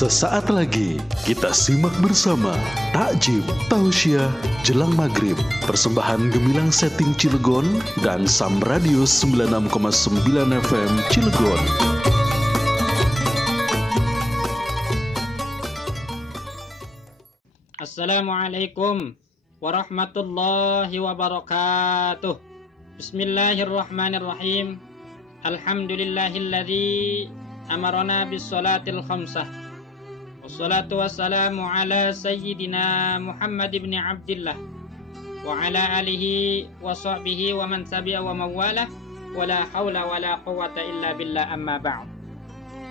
Sesaat lagi kita simak bersama Takjim Tausiah Jelang Maghrib, persembahan Gemilang Setting Cilegon dan Sam Radio 96,9 FM Cilegon. Assalamualaikum warahmatullahi wabarakatuh. Bismillahirrahmanirrahim. Alhamdulillahilladzi amarana bis salatil khamsah. Wassalatu wassalamu ala sayyidina Muhammad ibn Abdillah wa ala alihi wa sahbihi wa man tabi'a wa mawalah wa la hawla wa la quwwata illa billah, amma ba'd.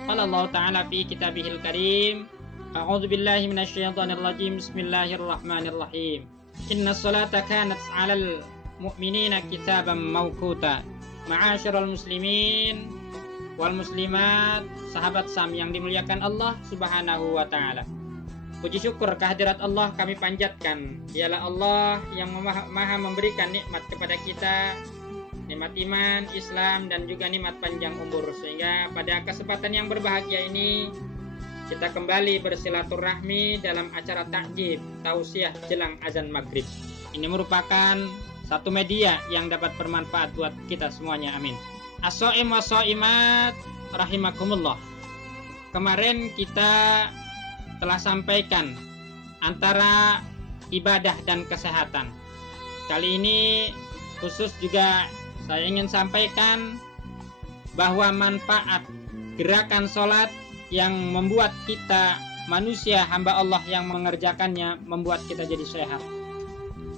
Qala Allah ta'ala fi kitabihil karim, a'udzu billahi minasyaitonir rajim, bismillahirrahmanirrahim. Innas salata kanat 'alal mu'minina kitaban mawquta. Ma'asyiral muslimin wal muslimat, sahabat Sam yang dimuliakan Allah Subhanahu wa taala. Puji syukur kehadirat Allah kami panjatkan. Dialah Allah yang maha memberikan nikmat kepada kita, nikmat iman, Islam, dan juga nikmat panjang umur, sehingga pada kesempatan yang berbahagia ini kita kembali bersilaturahmi dalam acara takjim tausiah jelang azan maghrib. Ini merupakan satu media yang dapat bermanfaat buat kita semuanya, amin. As-shaim wa shaimat rahimakumullah. Kemarin kita telah sampaikan antara ibadah dan kesehatan. Kali ini khusus juga saya ingin sampaikan bahwa manfaat gerakan sholat yang membuat kita manusia hamba Allah yang mengerjakannya membuat kita jadi sehat.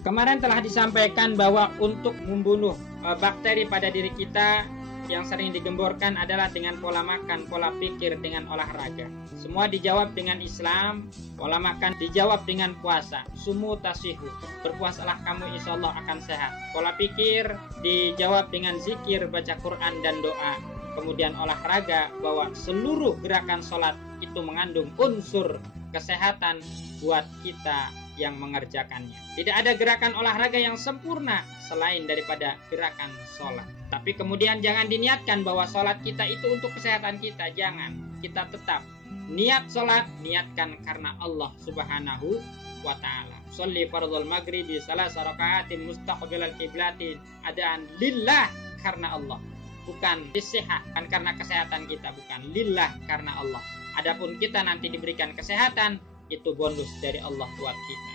Kemarin telah disampaikan bahwa untuk membunuh bakteri pada diri kita yang sering digemborkan adalah dengan pola makan, pola pikir, dengan olahraga. Semua dijawab dengan Islam. Pola makan dijawab dengan puasa. Sumu tasihu, berpuasalah kamu insya Allah akan sehat. Pola pikir dijawab dengan zikir, baca Quran dan doa. Kemudian olahraga, bahwa seluruh gerakan sholat itu mengandung unsur kesehatan buat kita yang mengerjakannya. Tidak ada gerakan olahraga yang sempurna selain daripada gerakan sholat. Tapi kemudian jangan diniatkan bahwa sholat kita itu untuk kesehatan kita. Jangan. Kita tetap niat sholat, niatkan karena Allah Subhanahu wa ta'ala. Sholli fardhul maghribi salasa raka'atin mustaqbilal qiblatin adaan lillah, karena Allah. Bukan disihah, kan karena kesehatan kita, bukan lillah, karena Allah. Adapun kita nanti diberikan kesehatan, itu bonus dari Allah buat kita.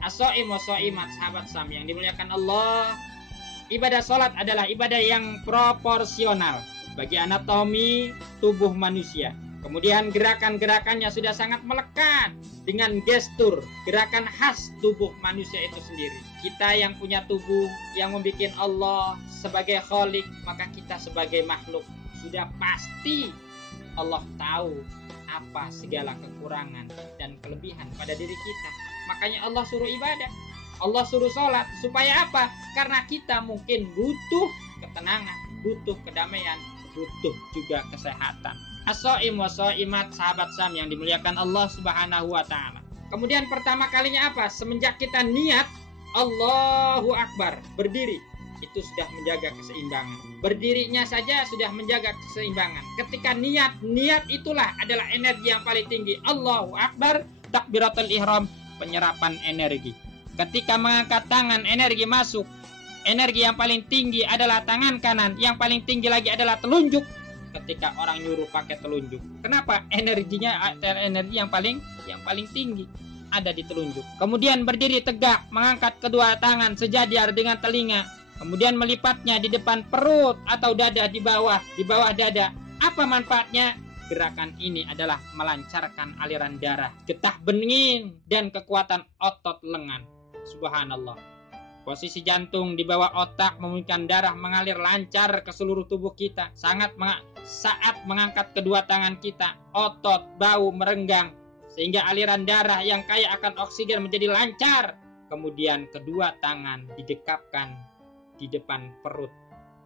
As-shaim wa shaimat, sahabat Sam yang dimuliakan Allah, ibadah sholat adalah ibadah yang proporsional bagi anatomi tubuh manusia. Kemudian gerakan-gerakannya sudah sangat melekat dengan gestur, gerakan khas tubuh manusia itu sendiri. Kita yang punya tubuh yang membuat Allah sebagai khalik, maka kita sebagai makhluk sudah pasti Allah tahu apa segala kekurangan dan kelebihan pada diri kita. Makanya Allah suruh ibadah, Allah suruh sholat. Supaya apa? Karena kita mungkin butuh ketenangan, butuh kedamaian, butuh juga kesehatan. As-shaim wa shaimat, sahabat Sam yang dimuliakan Allah Subhanahu wa ta'ala. Kemudian pertama kalinya apa? Semenjak kita niat Allahu Akbar, berdiri, itu sudah menjaga keseimbangan. Berdirinya saja sudah menjaga keseimbangan. Ketika niat itulah adalah energi yang paling tinggi. Allahu Akbar, takbiratul ihram, penyerapan energi. Ketika mengangkat tangan, energi masuk. Energi yang paling tinggi adalah tangan kanan, yang paling tinggi lagi adalah telunjuk. Ketika orang nyuruh pakai telunjuk, kenapa? Energinya, energi yang paling tinggi ada di telunjuk. Kemudian berdiri tegak, mengangkat kedua tangan sejajar dengan telinga. Kemudian melipatnya di depan perut atau dada, di bawah dada. Apa manfaatnya? Gerakan ini adalah melancarkan aliran darah, getah bening, dan kekuatan otot lengan. Subhanallah. Posisi jantung di bawah otak memungkinkan darah mengalir lancar ke seluruh tubuh kita. Saat mengangkat kedua tangan kita, otot bau merenggang, sehingga aliran darah yang kaya akan oksigen menjadi lancar. Kemudian kedua tangan didekapkan di depan perut,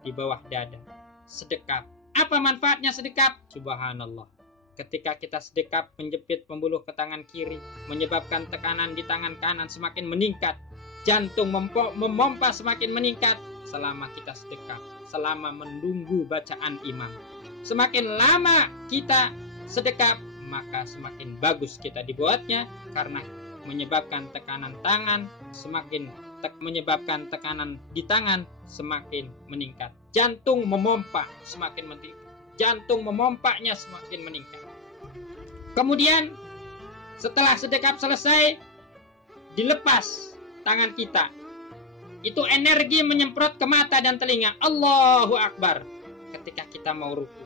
di bawah dada. Sedekap. Apa manfaatnya sedekap? Subhanallah. Ketika kita sedekap menjepit pembuluh ke tangan kiri, menyebabkan tekanan di tangan kanan semakin meningkat. Jantung memompa semakin meningkat selama kita sedekap, selama menunggu bacaan imam. Semakin lama kita sedekap, maka semakin bagus kita dibuatnya, karena menyebabkan tekanan tangan, menyebabkan tekanan di tangan semakin meningkat. Jantung memompa semakin meningkat. Jantung memompanya semakin meningkat. Kemudian setelah sedekap selesai, dilepas tangan kita. Itu energi menyemprot ke mata dan telinga. Allahu Akbar. Ketika kita mau ruku.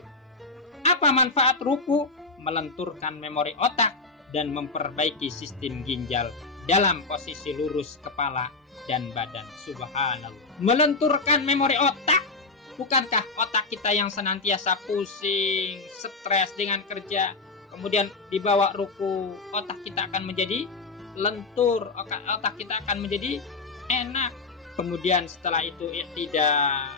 Apa manfaat ruku? Melenturkan memori otak dan memperbaiki sistem ginjal dalam posisi lurus kepala dan badan. Subhanallah. Melenturkan memori otak. Bukankah otak kita yang senantiasa pusing, stres dengan kerja, kemudian dibawa ruku, otak kita akan menjadi lentur, otak kita akan menjadi enak. Kemudian setelah itu tidak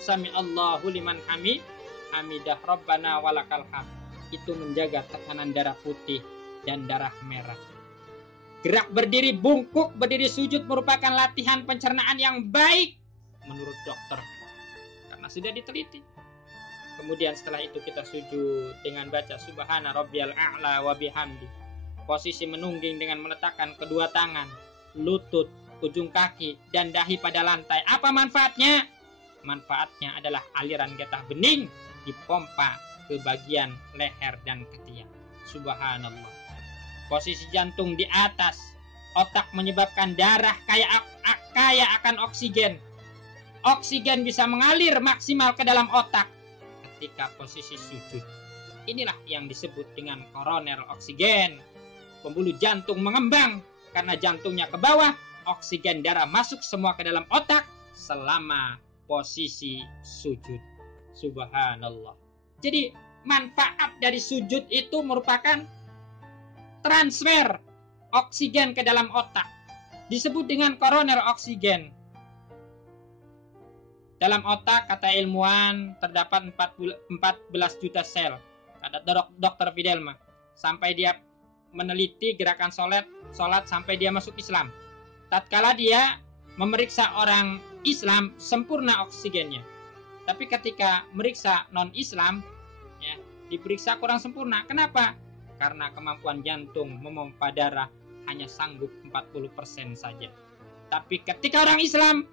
sami Allahu liman hamidah Rabbana walakal hamd. Itu menjaga tekanan darah putih dan darah merah. Gerak berdiri bungkuk, berdiri sujud merupakan latihan pencernaan yang baik menurut dokter, karena sudah diteliti. Kemudian setelah itu kita sujud dengan baca Subhana Rabbiyal A'la wa bihamdi. Posisi menungging dengan meletakkan kedua tangan, lutut, ujung kaki, dan dahi pada lantai. Apa manfaatnya? Manfaatnya adalah aliran getah bening dipompa ke bagian leher dan ketiak. Subhanallah. Posisi jantung di atas, otak menyebabkan darah kaya akan oksigen. Oksigen bisa mengalir maksimal ke dalam otak ketika posisi sujud. Inilah yang disebut dengan koroner oksigen. Pembuluh jantung mengembang karena jantungnya ke bawah. Oksigen darah masuk semua ke dalam otak selama posisi sujud. Subhanallah. Jadi manfaat dari sujud itu merupakan transfer oksigen ke dalam otak. Disebut dengan koroner oksigen. Dalam otak, kata ilmuwan, terdapat 14 juta sel. Kata Dr. Fidelma. Sampai dia meneliti gerakan sholat sampai dia masuk Islam. Tatkala dia memeriksa orang Islam, sempurna oksigennya. Tapi ketika meriksa non-Islam, ya, diperiksa kurang sempurna. Kenapa? Karena kemampuan jantung memompa darah hanya sanggup 40% saja. Tapi ketika orang Islam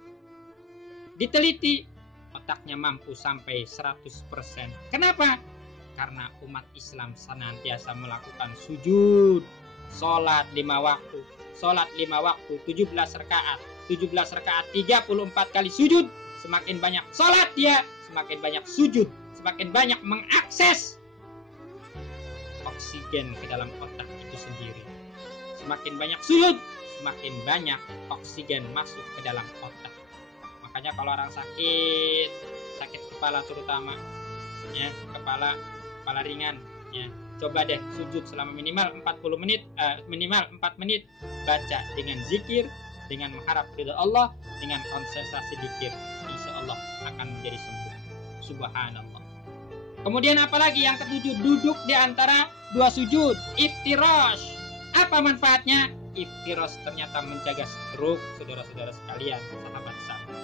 diteliti, otaknya mampu sampai 100%. Kenapa? Karena umat Islam senantiasa melakukan sujud, sholat 5 waktu. Sholat 5 waktu, 17 rakaat. 17 rakaat, 34 kali sujud. Semakin banyak sholat dia, semakin banyak sujud. Semakin banyak mengakses oksigen ke dalam otak itu sendiri. Semakin banyak sujud, semakin banyak oksigen masuk ke dalam otak. Makanya kalau orang sakit kepala terutama, ya, kepala ringan, ya, coba deh sujud selama minimal 40 menit, minimal 4 menit, baca dengan zikir, dengan mengharap ridha Allah, dengan konsentrasi zikir, insya Allah akan menjadi sembuh. Subhanallah. Kemudian apalagi yang ketujuh, duduk di antara dua sujud, iftirash. Apa manfaatnya? Iftirash ternyata mencegah stroke, saudara-saudara sekalian, sahabat-sahabat.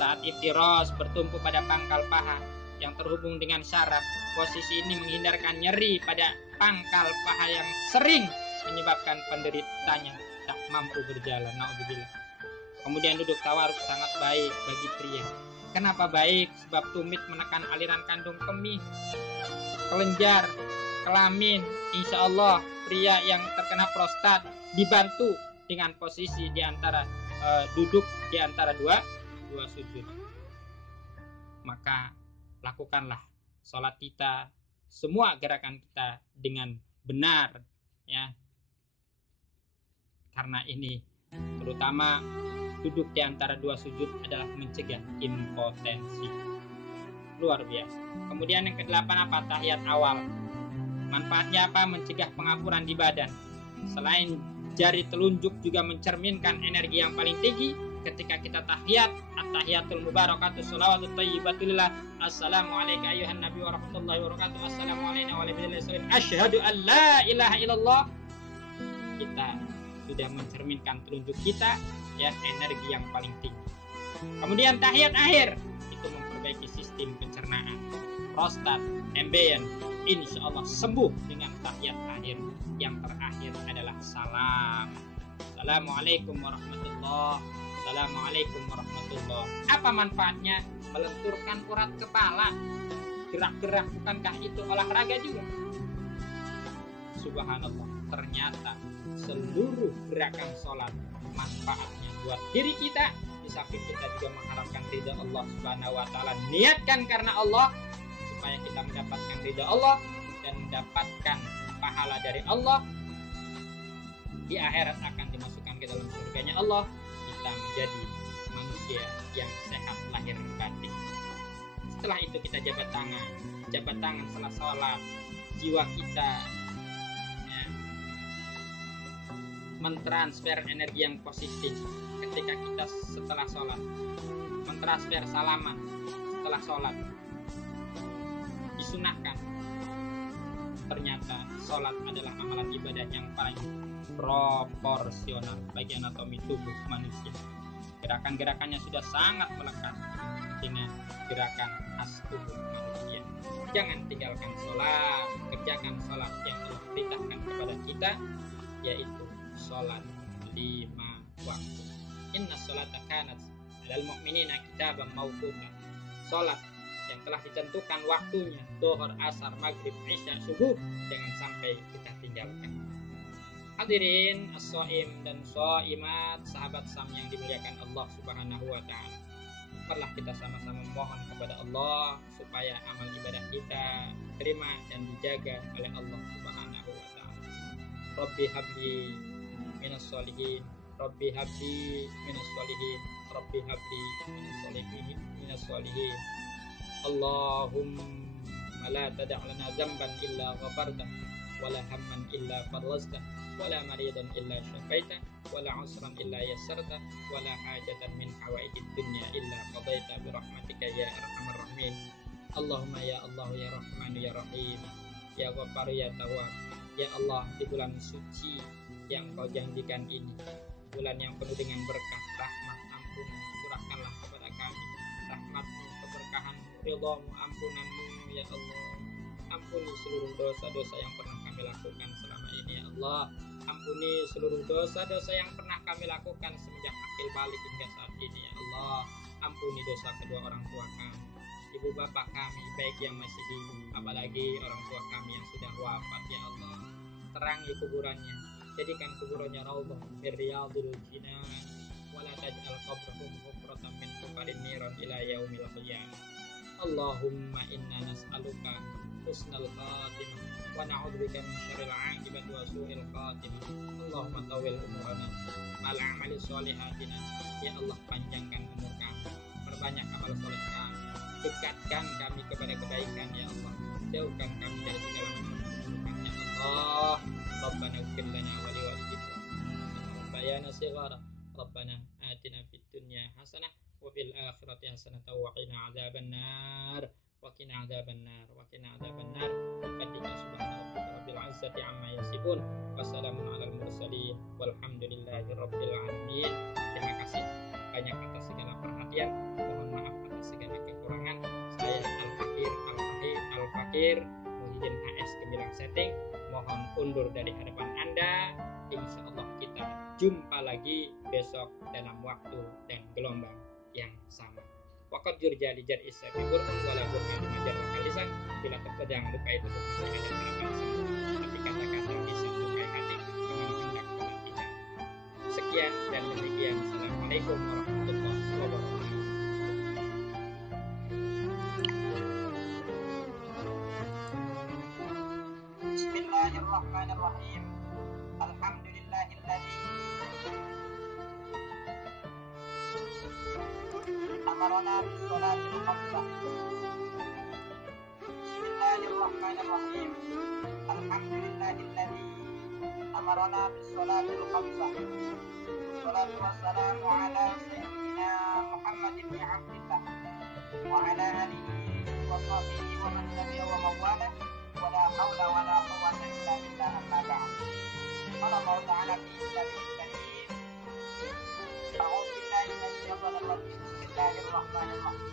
Saat iftirash bertumpu pada pangkal paha yang terhubung dengan syaraf, posisi ini menghindarkan nyeri pada pangkal paha yang sering menyebabkan penderitanya tak mampu berjalan. Naudzubillah. Kemudian duduk tawaruk sangat baik bagi pria. Kenapa baik? Sebab tumit menekan aliran kandung kemih, kelenjar, kelamin. Insya Allah pria yang terkena prostat dibantu dengan posisi di antara duduk di antara dua sujud. Maka lakukanlah sholat kita, semua gerakan kita dengan benar, ya. Karena ini terutama duduk di antara dua sujud adalah mencegah impotensi. Luar biasa. Kemudian yang ke-8 apa? Tahiyat awal. Manfaatnya apa? Mencegah pengapuran di badan. Selain jari telunjuk juga mencerminkan energi yang paling tinggi ketika kita tahiyat. At-tahiyatul mubarakatuh sholawatut thayyibatulillah. Assalamualaikum ayuhan nabi wa rahmatullahi wa barakatuh. Assalamualaikum warahmatullahi wabarakatuh. Asyhadu an la ilaha illallah. Kita sudah mencerminkan telunjuk kita, ya, energi yang paling tinggi. Kemudian tahiyat akhir itu memperbaiki sistem pencernaan, prostat, embeien, insya Allah sembuh dengan tahiyat akhir. Yang terakhir adalah salam. Assalamualaikum warahmatullahi. Assalamualaikum warahmatullahi. Apa manfaatnya? Melenturkan urat kepala. Gerak-gerak, bukankah itu olahraga juga? Subhanallah, ternyata seluruh gerakan sholat manfaatnya buat diri kita. Di samping kita juga mengharapkan ridha Allah Subhanahu wa taala. Niatkan karena Allah supaya kita mendapatkan ridha Allah dan mendapatkan pahala dari Allah. Di akhirat akan dimasukkan ke dalam surganya Allah. Kita menjadi manusia yang sehat lahir batin. Setelah itu kita jabat tangan setelah sholat. Jiwa kita mentransfer energi yang positif ketika kita setelah sholat, mentransfer salaman setelah sholat. Disunahkan. Ternyata sholat adalah amalan ibadah yang paling proporsional bagi anatomi tubuh manusia. Gerakan-gerakannya sudah sangat melekat dengan gerakan khas tubuh manusia. Jangan tinggalkan sholat, kerjakan sholat yang telah diperintahkan kepada kita, yaitu sholat 5 waktu. Inna sholata kanat 'alal mu'minina kitaban mawquta. Sholat yang telah ditentukan waktunya, zuhur, asar, maghrib, isya, subuh, jangan sampai kita tinggalkan. Hadirin as-shaim dan shaimat, sahabat Sam yang dimuliakan Allah Subhanahu wa taala. Marilah kita sama-sama mohon kepada Allah supaya amal ibadah kita terima dan dijaga oleh Allah Subhanahu wa taala. Rabbi habli minas sholihin, Rabbi habli minas sholihin, Rabbi habli minas sholihin. Allahumma la tada' lana dzamban illa ghafarta wala hamman illa farajta wala maridan illa syafaita wala usran illa yassarta wala hajatan min hawaijid dunya illa qadaita bi rahmatika ya arhamar rahimin. Allahumma ya Allah ya Rahman ya Rahim ya Ghaffar ya Tawwab. Ya Allah, di bulan suci yang Kau janjikan ini, bulan yang penuh dengan berkah, rahmat, ampunan, curahkanlah kepada kami rahmat-Mu, keberkahan-Mu, ridha-Mu, ampunan-Mu ya Allah. Ampuni seluruh dosa-dosa yang pernah kami lakukan selama ini ya Allah. Ampuni seluruh dosa-dosa yang pernah kami lakukan semenjak akil balik hingga saat ini ya Allah. Ampuni dosa kedua orang tua kami, ibu bapak kami baik yang masih hidup, apalagi orang tua kami yang sudah wafat ya Allah. Terangi kuburannya, jadikan kuburannya raudhah min riyadhil jinan, wala taj'al qabrahum hufratan min hufarin niran ila yaumil qiyamah. Allahumma inna nas'aluka husnal khatimah wa na'udzubika min syarril 'aqibati wa su'il khatimah. Allahumma tawil umurana mal a'mali sholihatina. Ya Allah, panjangkan umur kami, perbanyak amal soleh kami, dekatkan kami kepada kebaikan ya Allah, jauhkan kami dari segala keburukan ya Allah. Rabbana ighfir lana wa li walidina bayana sighara. Rabbana atina fid dunya hasanah wa fil akhirati hasanah wa qina adzabannar wa qina adzabannar wa qina adzabannar. Qadika subhana rabbika rabbil izzati amma yasifun wa salamun alal mursalin walhamdulillahi rabbil alamin. Terima kasih banyak atas segala perhatian, mohon maaf atas segala kekurangan. Saya Al-Fakir Muhyiddin HS Gemilang Setting mohon undur dari hadapan Anda. Insya Allah kita jumpa lagi besok dalam waktu dan gelombang yang sama. Waqad jurja li jar'i sabi qur'an wala qur'an di majar kalisan. Bila terpedang luka itu masih ada harapan sembuh, tapi kata-kata bisa melukai hati dengan hendak Tuhan tidak. Sekian dan demikian. Assalamualaikum warahmatullahi wabarakatuh. Bismillahirrahmanirrahim. Alhamdulillahilladzi amarana bis-sholatil khamsah. Bismillahirrahmanirrahim. Alhamdulillahilladzi amarana bis-sholatil khamsah. Wassalatu wassalamu ala sayyidina Muhammad ibn Abdillah wa ala alihi wa sahbihi wa man tabi'a wa mawala. ولا حول ولا قوة إلا بالله أما بعد. قال الله تعالى في كتابه الكريم: أعوذ بالله من الشيطان الرجيم. بسم الله الرحمن الرحيم.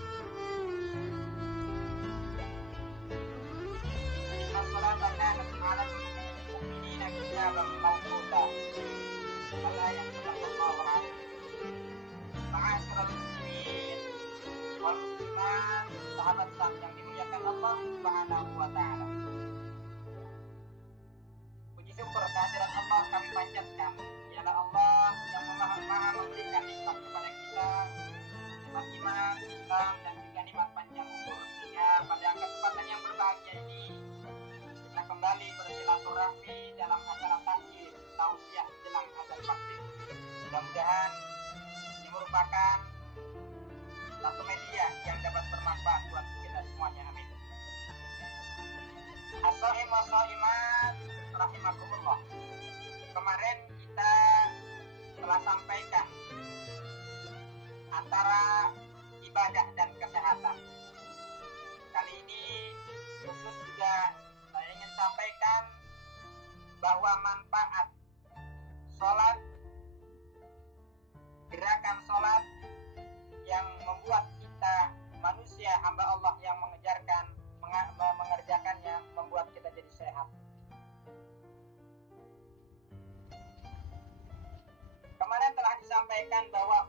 إن as-salata kanat 'alal mu'minina kitaban mawquta. Al-ayat sallallahu alaihi. Ma'asyiral muslimin wal muslimat, sahabat yang dimuliakan Allah Subhanahu wa taala. Puji syukur kehadirat Allah kami panjatkan. Dialah Allah yang maha memberikan nikmat kepada kita, nikmat iman, Islam, dan juga nikmat panjang umur. Sehingga pada kesempatan yang berbahagia ini kita kembali bersilaturahmi dalam acara takjil tausiah jelang azan maghrib. Mudah-mudahan ini merupakan satu media yang dapat bermanfaat buat kita semuanya. Amin. As-shaim wa shaimat rahimakumullah. Kemarin kita telah sampaikan antara ibadah dan kesehatan. Kali ini khusus juga saya ingin sampaikan bahwa manfaat sholat, gerakan sholat yang membuat kita manusia hamba Allah yang mengerjakannya membuat kita jadi sehat. Kemarin telah disampaikan bahwa